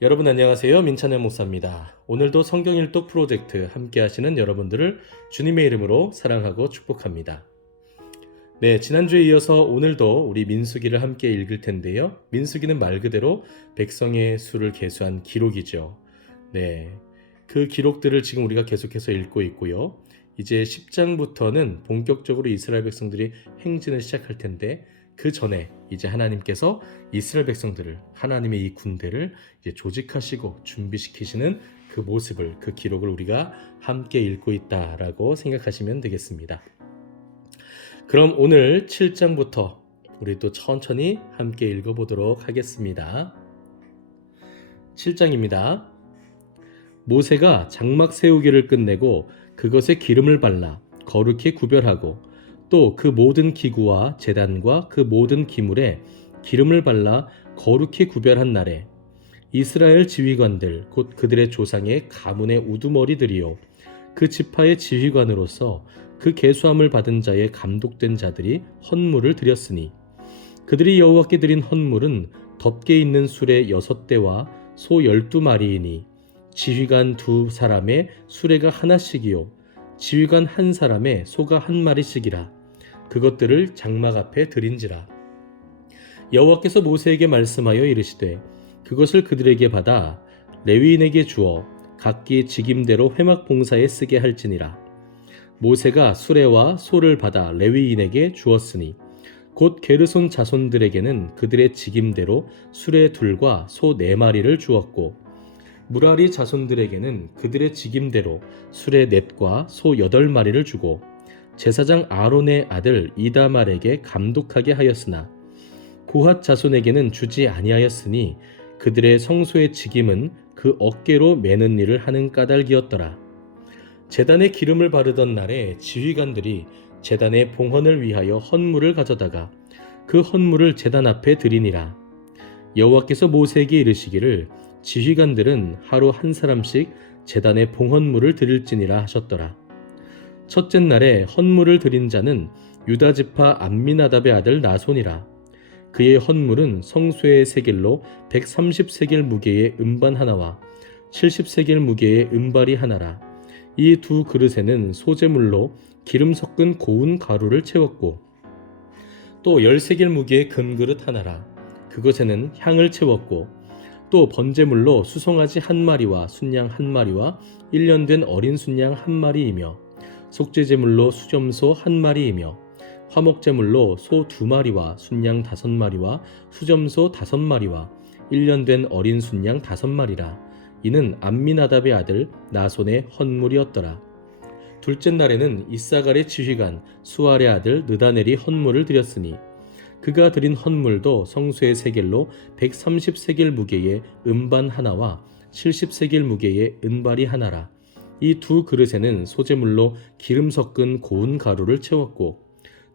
여러분 안녕하세요. 민찬현 목사입니다. 오늘도 성경 일독 프로젝트 함께 하시는 여러분들을 주님의 이름으로 사랑하고 축복합니다. 네, 지난주에 이어서 오늘도 우리 민수기를 함께 읽을 텐데요. 민수기는 말 그대로 백성의 수를 계수한 기록이죠. 네, 그 기록들을 지금 우리가 계속해서 읽고 있고요. 이제 10장부터는 본격적으로 이스라엘 백성들이 행진을 시작할 텐데 그 전에 이제 하나님께서 이스라엘 백성들을 하나님의 이 군대를 이제 조직하시고 준비시키시는 그 모습을 그 기록을 우리가 함께 읽고 있다라고 생각하시면 되겠습니다. 그럼 오늘 7장부터 우리 또 천천히 함께 읽어보도록 하겠습니다. 7장입니다. 모세가 장막 세우기를 끝내고 그것에 기름을 발라 거룩히 구별하고 또 그 모든 기구와 제단과 그 모든 기물에 기름을 발라 거룩히 구별한 날에 이스라엘 지휘관들 곧 그들의 조상의 가문의 우두머리들이요 그 지파의 지휘관으로서 그 계수함을 받은 자의 감독된 자들이 헌물을 드렸으니 그들이 여호와께 드린 헌물은 덮개 있는 수레 6대와 소 12마리이니 지휘관 2사람의 수레가 하나씩이요 지휘관 1사람의 소가 1마리씩이라 그것들을 장막 앞에 드린지라. 여호와께서 모세에게 말씀하여 이르시되 그것을 그들에게 받아 레위인에게 주어 각기 직임대로 회막 봉사에 쓰게 할지니라. 모세가 수레와 소를 받아 레위인에게 주었으니 곧 게르손 자손들에게는 그들의 직임대로 수레 2과 소 4마리를 주었고 무라리 자손들에게는 그들의 직임대로 수레 4과 소 8마리를 주고 제사장 아론의 아들 이다말에게 감독하게 하였으나 고핫 자손에게는 주지 아니하였으니 그들의 성소의 직임은 그 어깨로 매는 일을 하는 까닭이었더라. 제단에 기름을 바르던 날에 지휘관들이 제단의 봉헌을 위하여 헌물을 가져다가 그 헌물을 제단 앞에 드리니라. 여호와께서 모세에게 이르시기를 지휘관들은 하루 한 사람씩 제단에 봉헌물을 드릴지니라 하셨더라. 첫째 날에 헌물을 드린 자는 유다 지파 암미나답의 아들 나손이라. 그의 헌물은 성소의 세겔로 130세겔 무게의 음반 하나와 70세겔 무게의 은발이 하나라. 이 2 그릇에는 소재물로 기름 섞은 고운 가루를 채웠고 또 10세겔 무게의 금그릇 하나라. 그것에는 향을 채웠고 또 번제물로 수송아지 1마리와 순양 1마리와 1년 된 어린 순양 1마리이며 속죄제물로 수점소 1마리이며 화목제물로 소 2마리와 순양 5마리와 수점소 5마리와 1년 된 어린 순양 5마리라. 이는 암미나답의 아들 나손의 헌물이었더라. 둘째 날에는 이사갈의 지휘관 수알의 아들 느다넬이 헌물을 드렸으니 그가 드린 헌물도 성소의 세겔로 130세겔 무게의 음반 하나와 70세겔 무게의 은발이 하나라. 이 2 그릇에는 소재물로 기름 섞은 고운 가루를 채웠고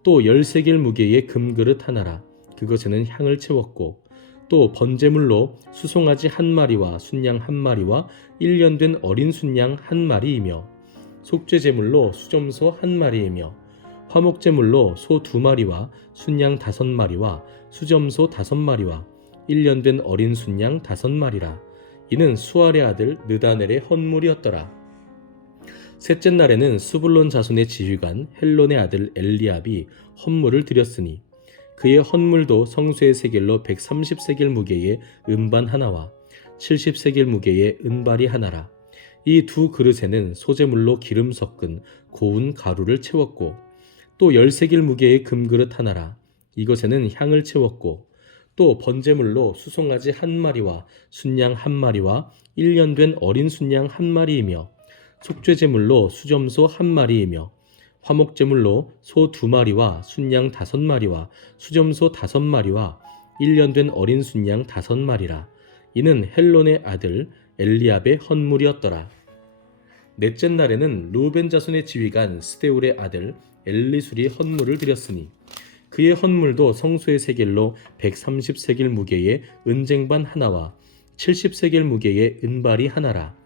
또 10세겔 무게의 금그릇 하나라. 그것에는 향을 채웠고 또 번제물로 수송아지 1마리와 순양 1마리와 1년 된 어린 순양 1마리이며 속죄제물로 수점소 1마리이며 화목제물로 소 2마리와 순양 5마리와 수점소 5마리와 1년 된 어린 순양 5마리라. 이는 수알의 아들 느다넬의 헌물이었더라. 셋째 날에는 스불론 자손의 지휘관 헬론의 아들 엘리압이 헌물을 드렸으니 그의 헌물도 성소의 세겔로 130세겔 무게의 음반 하나와 70세겔 무게의 은발이 하나라. 이 2 그릇에는 소재물로 기름 섞은 고운 가루를 채웠고 또 10세겔 무게의 금그릇 하나라. 이것에는 향을 채웠고 또 번제물로 수송아지 1마리와 순양 1마리와 1년 된 어린 순양 1마리이며 속죄제물로 수점소 1마리이며 화목제물로 소 2마리와 순양 5마리와 수점소 5마리와 1년 된 어린 순양 5마리라. 이는 헬론의 아들 엘리압의 헌물이었더라. 넷째 날에는 루벤 자손의 지휘관 스데울의 아들 엘리술이 헌물을 드렸으니 그의 헌물도 성소의 세겔로 130세겔 무게의 은쟁반 하나와 70세겔 무게의 은발이 하나라.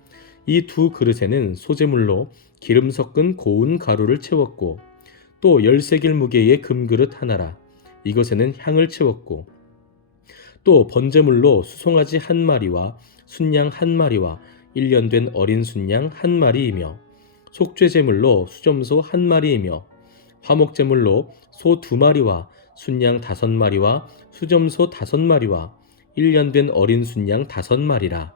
이 2 그릇에는 소재물로 기름 섞은 고운 가루를 채웠고 또 10세겔 무게의 금그릇 하나라. 이것에는 향을 채웠고 또 번제물로 수송아지 1마리와 순양 한 마리와 1년 된 어린 순양 한 마리이며 속죄제물로 수점소 한 마리이며 화목제물로 소 2마리와 순양 5마리와 수점소 5마리와 1년 된 어린 순양 5마리라.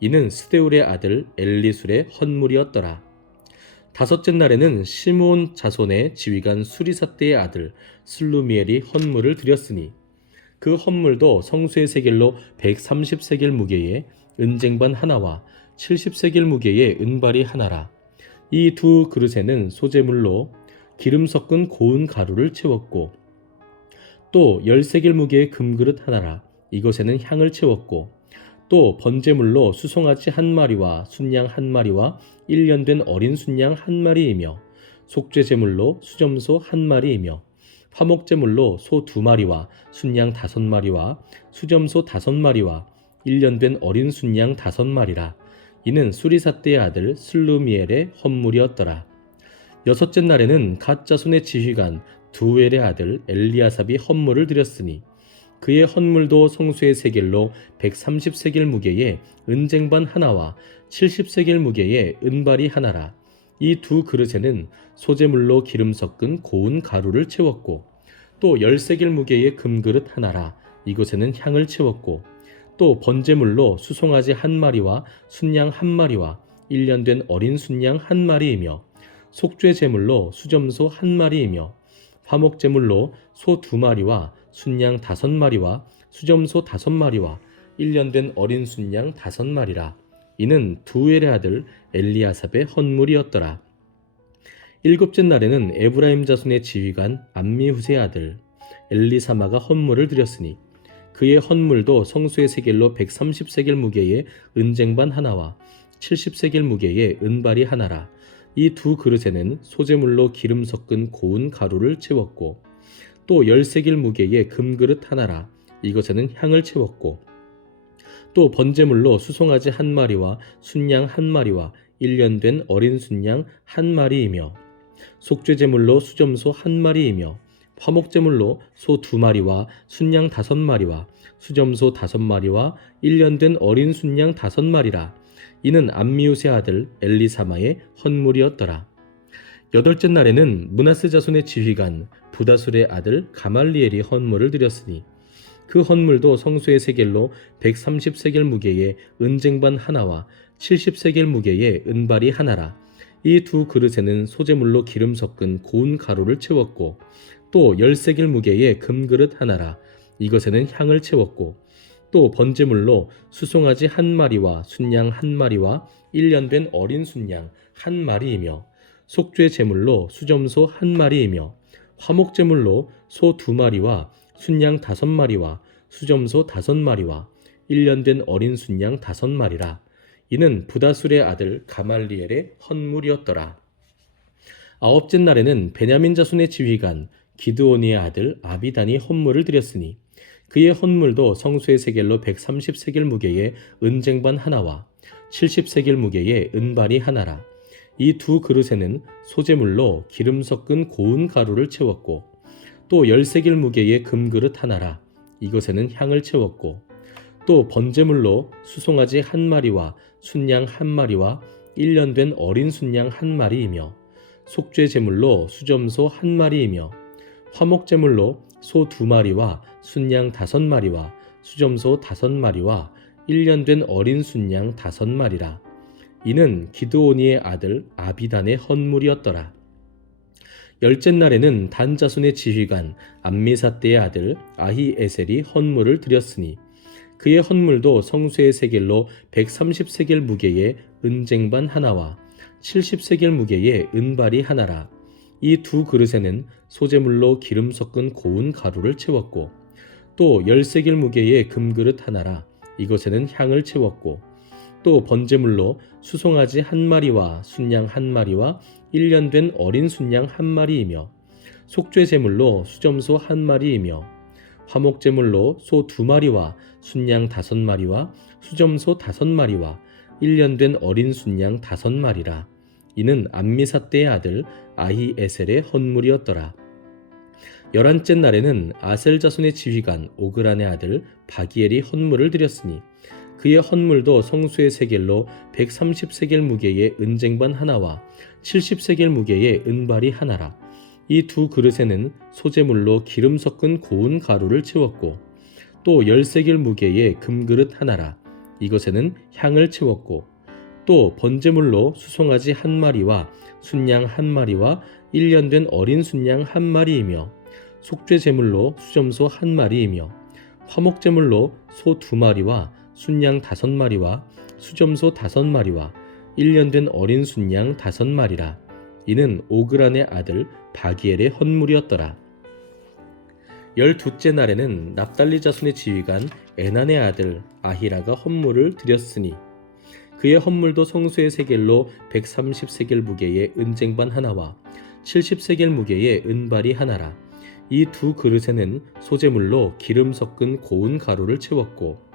이는 스데울의 아들 엘리술의 헌물이었더라. 다섯째 날에는 시므온 자손의 지휘관 수리사 때의 아들 슬루미엘이 헌물을 드렸으니 그 헌물도 성수의 세겔로 130세겔 무게의 은쟁반 하나와 70세겔 무게의 은발이 하나라. 이 두 그릇에는 소제물로 기름 섞은 고운 가루를 채웠고 또 10세겔 무게의 금그릇 하나라. 이것에는 향을 채웠고 또 번제물로 수송아지 한 마리와 순양 한 마리와 1년 된 어린 순양 한 마리이며 속죄제물로 수점소 한 마리이며 화목제물로 소 2마리와 순양 5마리와 수점소 5마리와 1년 된 어린 순양 5마리라. 이는 수리사 때의 아들 슬루미엘의 헌물이었더라. 여섯째 날에는 갓 자손의 지휘관 두엘의 아들 엘리아삽이 헌물을 드렸으니 그의 헌물도 성수의 세겔로 130세겔 무게의 은쟁반 하나와 70세겔 무게의 은발이 하나라. 이 두 그릇에는 소제물로 기름 섞은 고운 가루를 채웠고 또 10세겔 무게의 금그릇 하나라. 이것에는 향을 채웠고 또 번제물로 수송아지 한 마리와 순양 한 마리와 1년 된 어린 순양 한 마리이며 속죄제물로 수점소 한 마리이며 화목제물로 소 2마리와 순양 5마리와 수점소 5마리와 1년 된 어린 순양 5마리라. 이는 두엘의 아들 엘리아삽의 헌물이었더라. 일곱째 날에는 에브라임 자손의 지휘관 암미후세의 아들 엘리사마가 헌물을 드렸으니 그의 헌물도 성수의 세겔로 130세겔 무게의 은쟁반 하나와 70세겔 무게의 은발이 하나라. 이 두 그릇에는 소제물로 기름 섞은 고운 가루를 채웠고 또 10세겔 무게의 금그릇 하나라. 이것에는 향을 채웠고 또 번제물로 수송아지 한 마리와 순양 한 마리와 1년 된 어린 순양 한 마리이며 속죄제물로 수점소 한 마리이며 화목제물로 소 2마리와 순양 5마리와 수점소 5마리와 1년 된 어린 순양 5마리라. 이는 암미우스의 아들 엘리사마의 헌물이었더라. 여덟째 날에는 므낫세 자손의 지휘관 부다술의 아들 가말리엘이 헌물을 드렸으니 그 헌물도 성수의 세겔로 130세겔 무게의 은쟁반 하나와 70세겔 무게의 은발이 하나라. 이 두 그릇에는 소제물로 기름 섞은 고운 가루를 채웠고 또 10세겔 무게의 금그릇 하나라. 이것에는 향을 채웠고 또 번제물로 수송아지 한 마리와 순양 한 마리와 1년 된 어린 순양 한 마리이며 속죄 제물로 수점소 한 마리이며 화목제물로 소 2마리와 순양 5마리와 수점소 5마리와 1년 된 어린 순양 5마리라. 이는 부다술의 아들 가말리엘의 헌물이었더라. 아홉째 날에는 베냐민 자손의 지휘관 기드오니의 아들 아비단이 헌물을 드렸으니 그의 헌물도 성수의 세겔로 130세겔 무게의 은쟁반 하나와 70세겔 무게의 은발이 하나라. 이 두 그릇에는 소제물로 기름 섞은 고운 가루를 채웠고 또 10세겔 무게의 금그릇 하나라. 이것에는 향을 채웠고 또 번제물로 수송아지 한 마리와 순양 한 마리와 1년 된 어린 순양 한 마리이며 속죄 제물로 수점소 한 마리이며 화목제물로 소 2마리와 순양 5마리와 수점소 5마리와 1년 된 어린 순양 5마리라. 이는 기드오니의 아들 아비단의 헌물이었더라. 열째 날에는 단 자손의 지휘관 암미사대의 아들 아히에셀이 헌물을 드렸으니 그의 헌물도 성수의 세겔로 130세겔 무게의 은쟁반 하나와 70세겔 무게의 은발이 하나라. 이 두 그릇에는 소제물로 기름 섞은 고운 가루를 채웠고 또 10세겔 무게의 금그릇 하나라. 이것에는 향을 채웠고 또 번제물로 수송아지 한 마리와 순양 한 마리와 1년 된 어린 순양 한 마리이며 속죄 제물로 수점소 한 마리이며 화목제물로 소 2마리와 순양 5마리와 수점소 5마리와 1년 된 어린 순양 5마리라. 이는 암미사대의 아들 아히에셀의 헌물이었더라. 11째 날에는 아셀 자손의 지휘관 오그란의 아들 바기엘이 헌물을 드렸으니 그의 헌물도 성수의 세겔로 130세겔 무게의 은쟁반 하나와 70세겔 무게의 은발이 하나라. 이 두 그릇에는 소재물로 기름 섞은 고운 가루를 채웠고 또 10세겔 무게의 금그릇 하나라. 이것에는 향을 채웠고 또 번제물로 수송아지 한 마리와 순양 한 마리와 1년 된 어린 순양 한 마리이며 속죄 제물로 수점소 한 마리이며 화목 제물로 소 2마리와 순양 5마리와 수점소 5마리와 1년 된 어린 순양 5마리라. 이는 오그란의 아들 바기엘의 헌물이었더라. 12째 날에는 납달리 자손의 지휘관 에난의 아들 아히라가 헌물을 드렸으니 그의 헌물도 성수의 세겔로 130세겔 무게의 은쟁반 하나와 70세겔 무게의 은발이 하나라. 이 두 그릇에는 소재물로 기름 섞은 고운 가루를 채웠고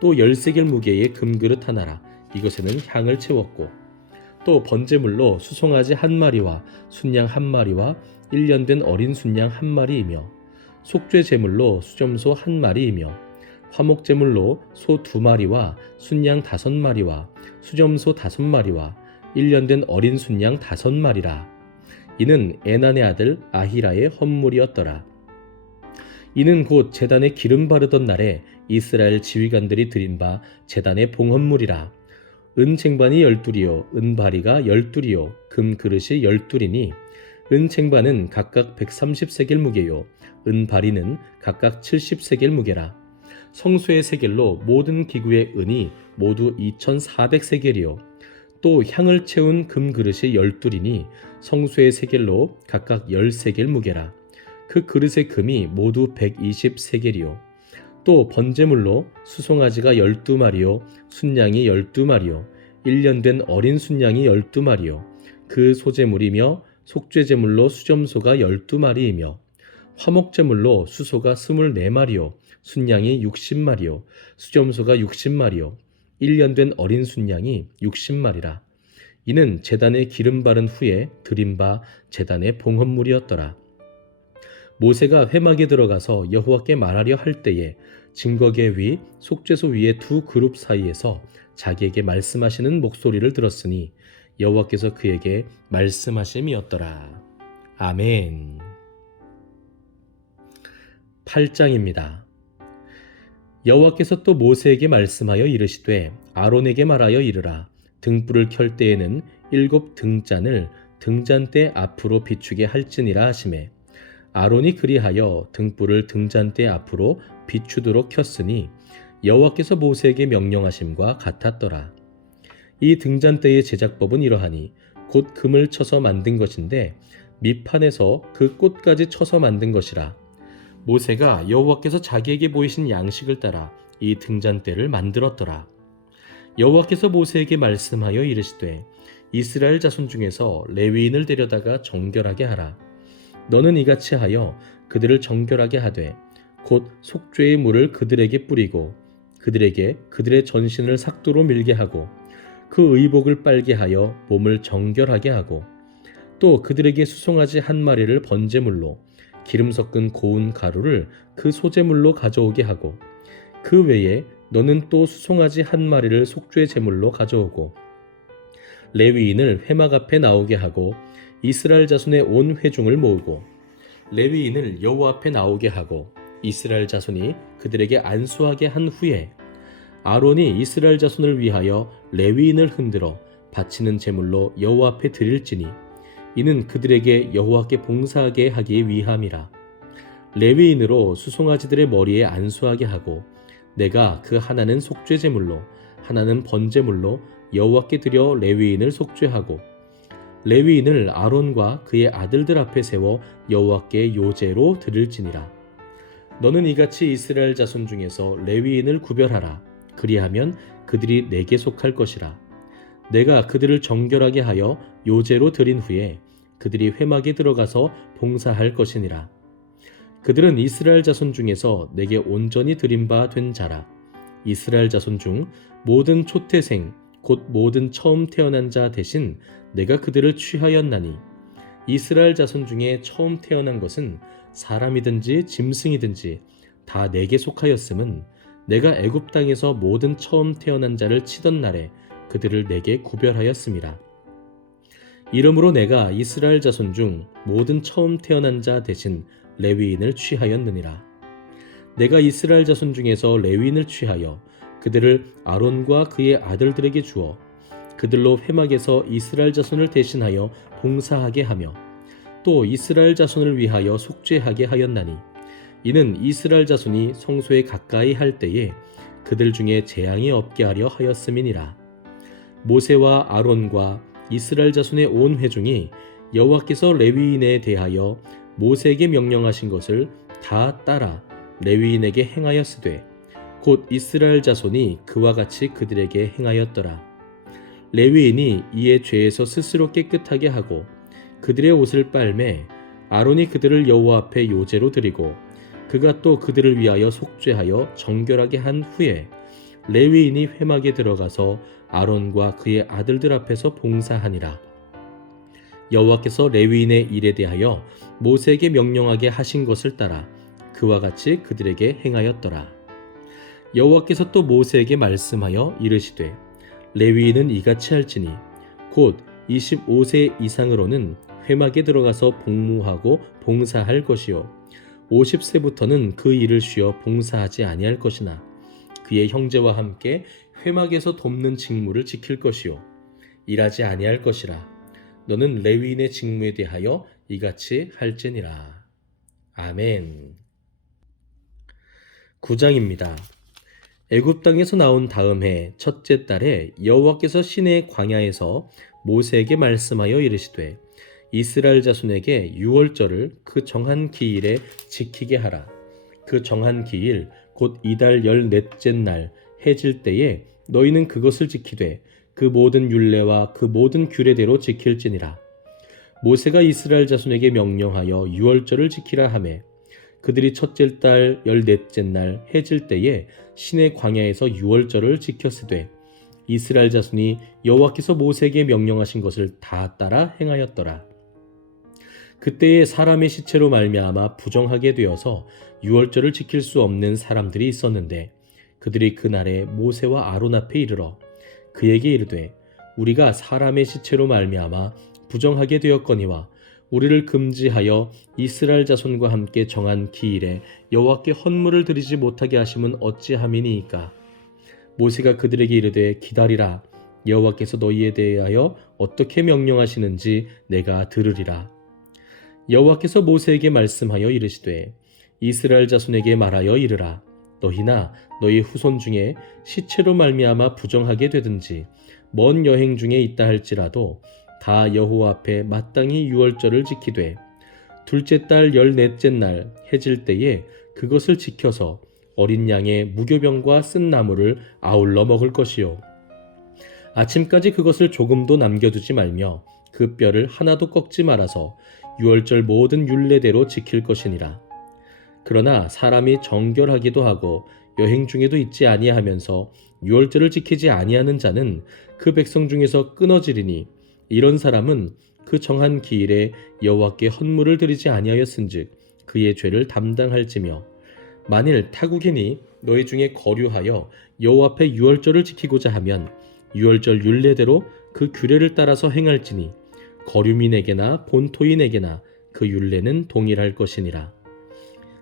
또 10세겔 무게의 금그릇 하나라. 이것에는 향을 채웠고 또 번제물로 수송아지 한 마리와 순양 한 마리와 1년 된 어린 순양 한 마리이며 속죄 제물로 수점소 한 마리이며 화목 제물로 소 2마리와 순양 5마리와 수점소 5마리와 1년 된 어린 순양 5마리라. 이는 에난의 아들 아히라의 헌물이었더라. 이는 곧 제단에 기름 바르던 날에 이스라엘 지휘관들이 드린 바 제단의 봉헌물이라. 은쟁반이 12이요 은바리가 12이요 금그릇이 12이니 은쟁반은 각각 130세겔 무게요 은바리는 각각 70세겔 무게라. 성수의 세겔로 모든 기구의 은이 모두 2400세겔이요 또 향을 채운 금그릇이 12이니 성수의 세겔로 각각 10세겔 무게라. 그 그릇의 금이 모두 120세겔이요 또 번제물로 수송아지가 12마리요 순양이 12마리요 1년 된 어린 순양이 12마리요 그 소제물이며 속죄제물로 수점소가 12마리이며 화목제물로 수소가 24마리요 순양이 60마리요 수점소가 60마리요 1년 된 어린 순양이 60마리라. 이는 제단에 기름 바른 후에 드린 바 제단의 봉헌물이었더라. 모세가 회막에 들어가서 여호와께 말하려 할 때에 증거계 위 속죄소 위의 두 그룹 사이에서 자기에게 말씀하시는 목소리를 들었으니 여호와께서 그에게 말씀하심이었더라. 아멘. 8장입니다. 여호와께서 또 모세에게 말씀하여 이르시되 아론에게 말하여 이르라. 등불을 켤 때에는 7 등잔을 등잔대 앞으로 비추게 할지니라 하시매 아론이 그리하여 등불을 등잔대 앞으로 비추도록 켰으니 여호와께서 모세에게 명령하심과 같았더라. 이 등잔대의 제작법은 이러하니 곧 금을 쳐서 만든 것인데 밑판에서 그 꽃까지 쳐서 만든 것이라. 모세가 여호와께서 자기에게 보이신 양식을 따라 이 등잔대를 만들었더라. 여호와께서 모세에게 말씀하여 이르시되 이스라엘 자손 중에서 레위인을 데려다가 정결하게 하라. 너는 이같이 하여 그들을 정결하게 하되 곧 속죄의 물을 그들에게 뿌리고 그들에게 그들의 전신을 삭도로 밀게 하고 그 의복을 빨게 하여 몸을 정결하게 하고 또 그들에게 수송아지 한 마리를 번제물로 기름 섞은 고운 가루를 그 소제물로 가져오게 하고 그 외에 너는 또 수송아지 한 마리를 속죄 제물로 가져오고 레위인을 회막 앞에 나오게 하고 이스라엘 자손의 온 회중을 모으고 레위인을 여호와 앞에 나오게 하고 이스라엘 자손이 그들에게 안수하게 한 후에 아론이 이스라엘 자손을 위하여 레위인을 흔들어 바치는 제물로 여호와 앞에 드릴지니 이는 그들에게 여호와께 봉사하게 하기 위함이라. 레위인으로 수송아지들의 머리에 안수하게 하고 내가 그 하나는 속죄 제물로 하나는 번제물로 여호와께 드려 레위인을 속죄하고 레위인을 아론과 그의 아들들 앞에 세워 여호와께 요제로 드릴지니라. 너는 이같이 이스라엘 자손 중에서 레위인을 구별하라. 그리하면 그들이 내게 속할 것이라. 내가 그들을 정결하게 하여 요제로 드린 후에 그들이 회막에 들어가서 봉사할 것이니라. 그들은 이스라엘 자손 중에서 내게 온전히 드린 바 된 자라. 이스라엘 자손 중 모든 초태생 곧 모든 처음 태어난 자 대신 내가 그들을 취하였나니 이스라엘 자손 중에 처음 태어난 것은 사람이든지 짐승이든지 다 내게 속하였음은 내가 애굽 땅에서 모든 처음 태어난 자를 치던 날에 그들을 내게 구별하였음이라. 이러므로 내가 이스라엘 자손 중 모든 처음 태어난 자 대신 레위인을 취하였느니라. 내가 이스라엘 자손 중에서 레위인을 취하여 그들을 아론과 그의 아들들에게 주어 그들로 회막에서 이스라엘 자손을 대신하여 봉사하게 하며 또 이스라엘 자손을 위하여 속죄하게 하였나니 이는 이스라엘 자손이 성소에 가까이 할 때에 그들 중에 재앙이 없게 하려 하였음이니라. 모세와 아론과 이스라엘 자손의 온 회중이 여호와께서 레위인에 대하여 모세에게 명령하신 것을 다 따라 레위인에게 행하였으되 곧 이스라엘 자손이 그와 같이 그들에게 행하였더라. 레위인이 이에 죄에서 스스로 깨끗하게 하고 그들의 옷을 빨매 아론이 그들을 여호와 앞에 요제로 드리고 그가 또 그들을 위하여 속죄하여 정결하게 한 후에 레위인이 회막에 들어가서 아론과 그의 아들들 앞에서 봉사하니라. 여호와께서 레위인의 일에 대하여 모세에게 명령하게 하신 것을 따라 그와 같이 그들에게 행하였더라. 여호와께서 또 모세에게 말씀하여 이르시되 레위인은 이같이 할지니 곧 25세 이상으로는 회막에 들어가서 복무하고 봉사할 것이요 50세부터는 그 일을 쉬어 봉사하지 아니할 것이나 그의 형제와 함께 회막에서 돕는 직무를 지킬 것이요 일하지 아니할 것이라. 너는 레위인의 직무에 대하여 이같이 할지니라. 아멘. 9장입니다. 애굽 땅에서 나온 다음 해 첫째 달에 여호와께서 시내 광야에서 모세에게 말씀하여 이르시되 이스라엘 자손에게 유월절을 그 정한 기일에 지키게 하라. 그 정한 기일 곧 이달 14째 날 해질 때에 너희는 그것을 지키되 그 모든 율례와 그 모든 규례대로 지킬지니라. 모세가 이스라엘 자손에게 명령하여 유월절을 지키라 하매 그들이 첫째 달 14째 날 해질 때에 시내 광야에서 유월절을 지켰으되 이스라엘 자손이 여호와께서 모세에게 명령하신 것을 다 따라 행하였더라. 그때에 사람의 시체로 말미암아 부정하게 되어서 유월절을 지킬 수 없는 사람들이 있었는데 그들이 그날에 모세와 아론 앞에 이르러 그에게 이르되 우리가 사람의 시체로 말미암아 부정하게 되었거니와 우리를 금지하여 이스라엘 자손과 함께 정한 기일에 여호와께 헌물을 드리지 못하게 하심은 어찌함이니이까. 모세가 그들에게 이르되 기다리라. 여호와께서 너희에 대하여 어떻게 명령하시는지 내가 들으리라. 여호와께서 모세에게 말씀하여 이르시되 이스라엘 자손에게 말하여 이르라. 너희나 너희 후손 중에 시체로 말미암아 부정하게 되든지 먼 여행 중에 있다 할지라도 다 여호와 앞에 마땅히 유월절을 지키되 둘째 달 14째 날 해질 때에 그것을 지켜서 어린 양의 무교병과 쓴 나물을 아울러 먹을 것이요 아침까지 그것을 조금도 남겨두지 말며 그 뼈를 하나도 꺾지 말아서 유월절 모든 율례대로 지킬 것이니라. 그러나 사람이 정결하기도 하고 여행 중에도 있지 아니하면서 유월절을 지키지 아니하는 자는 그 백성 중에서 끊어지리니 이런 사람은 그 정한 기일에 여호와께 헌물을 드리지 아니하였은즉 그의 죄를 담당할지며 만일 타국인이 너희 중에 거류하여 여호와 앞에 유월절을 지키고자 하면 유월절 율례대로 그 규례를 따라서 행할지니 거류민에게나 본토인에게나 그 율례는 동일할 것이니라.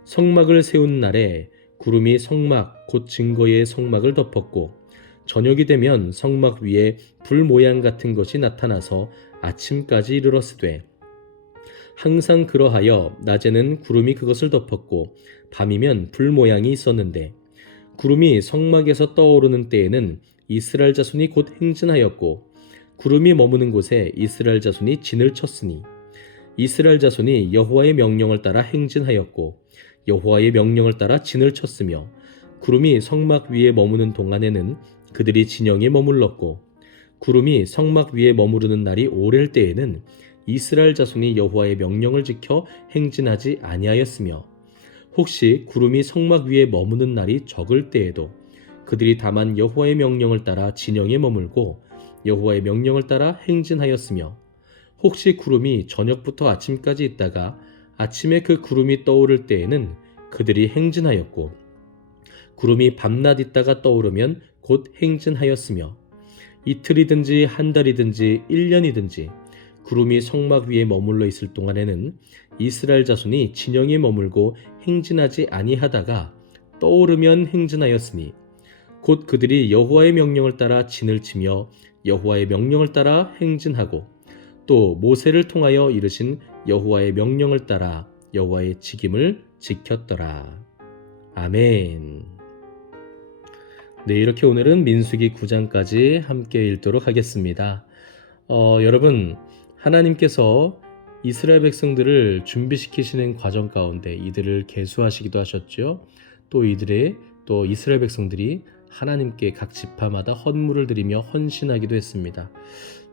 성막을 세운 날에 구름이 성막 곧 증거의 성막을 덮었고 저녁이 되면 성막 위에 불 모양 같은 것이 나타나서 아침까지 이르렀으되 항상 그러하여 낮에는 구름이 그것을 덮었고 밤이면 불 모양이 있었는데 구름이 성막에서 떠오르는 때에는 이스라엘 자손이 곧 행진하였고 구름이 머무는 곳에 이스라엘 자손이 진을 쳤으니 이스라엘 자손이 여호와의 명령을 따라 행진하였고 여호와의 명령을 따라 진을 쳤으며 구름이 성막 위에 머무는 동안에는 그들이 진영에 머물렀고 구름이 성막 위에 머무르는 날이 오랠 때에는 이스라엘 자손이 여호와의 명령을 지켜 행진하지 아니하였으며 혹시 구름이 성막 위에 머무는 날이 적을 때에도 그들이 다만 여호와의 명령을 따라 진영에 머물고 여호와의 명령을 따라 행진하였으며 혹시 구름이 저녁부터 아침까지 있다가 아침에 그 구름이 떠오를 때에는 그들이 행진하였고 구름이 밤낮 있다가 떠오르면 곧 행진하였으며 이틀이든지 한 달이든지 1년이든지 구름이 성막 위에 머물러 있을 동안에는 이스라엘 자손이 진영에 머물고 행진하지 아니하다가 떠오르면 행진하였으니 곧 그들이 여호와의 명령을 따라 진을 치며 여호와의 명령을 따라 행진하고 또 모세를 통하여 이르신 여호와의 명령을 따라 여호와의 직임을 지켰더라. 아멘. 네, 이렇게 오늘은 민수기 9장까지 함께 읽도록 하겠습니다. 여러분, 하나님께서 이스라엘 백성들을 준비시키시는 과정 가운데 이들을 계수하시기도 하셨죠. 또 이스라엘 백성들이 하나님께 각 지파마다 헌물을 드리며 헌신하기도 했습니다.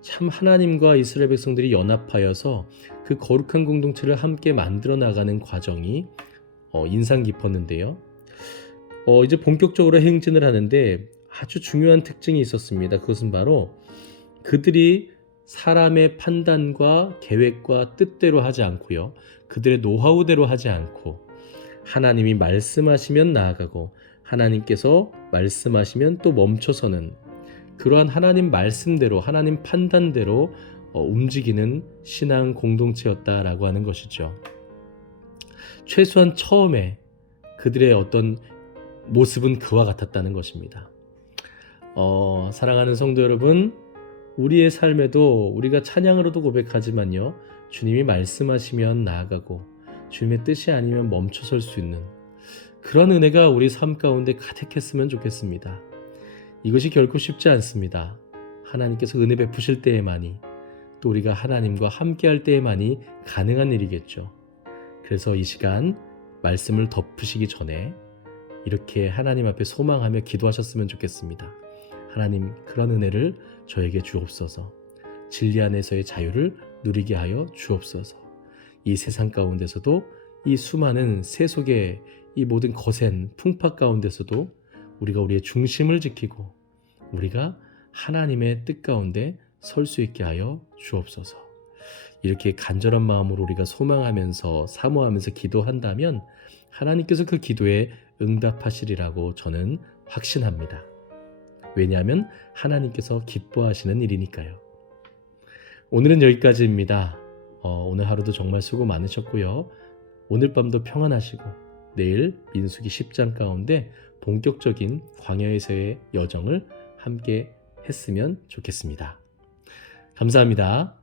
참 하나님과 이스라엘 백성들이 연합하여서 그 거룩한 공동체를 함께 만들어 나가는 과정이 인상 깊었는데요. 이제 본격적으로 행진을 하는데 아주 중요한 특징이 있었습니다. 그것은 바로 그들이 사람의 판단과 계획과 뜻대로 하지 않고요. 그들의 노하우대로 하지 않고 하나님이 말씀하시면 나아가고 하나님께서 말씀하시면 또 멈춰서는 그러한 하나님 말씀대로 하나님 판단대로 움직이는 신앙 공동체였다라고 하는 것이죠. 최소한 처음에 그들의 어떤 모습은 그와 같았다는 것입니다. 사랑하는 성도 여러분, 우리의 삶에도 우리가 찬양으로도 고백하지만요, 주님이 말씀하시면 나아가고 주님의 뜻이 아니면 멈춰설 수 있는 그런 은혜가 우리 삶 가운데 가득했으면 좋겠습니다. 이것이 결코 쉽지 않습니다. 하나님께서 은혜 베푸실 때에만이, 또 우리가 하나님과 함께할 때에만이 가능한 일이겠죠. 그래서 이 시간 말씀을 덮으시기 전에 이렇게 하나님 앞에 소망하며 기도하셨으면 좋겠습니다. 하나님, 그런 은혜를 저에게 주옵소서. 진리 안에서의 자유를 누리게 하여 주옵소서. 이 세상 가운데서도, 이 수많은 세속의 이 모든 거센 풍파 가운데서도 우리가 우리의 중심을 지키고 우리가 하나님의 뜻 가운데 설 수 있게 하여 주옵소서. 이렇게 간절한 마음으로 우리가 소망하면서 사모하면서 기도한다면 하나님께서 그 기도에 응답하시리라고 저는 확신합니다. 왜냐하면 하나님께서 기뻐하시는 일이니까요. 오늘은 여기까지입니다. 오늘 하루도 정말 수고 많으셨고요. 오늘 밤도 평안하시고 내일 민수기 10장 가운데 본격적인 광야에서의 여정을 함께 했으면 좋겠습니다. 감사합니다.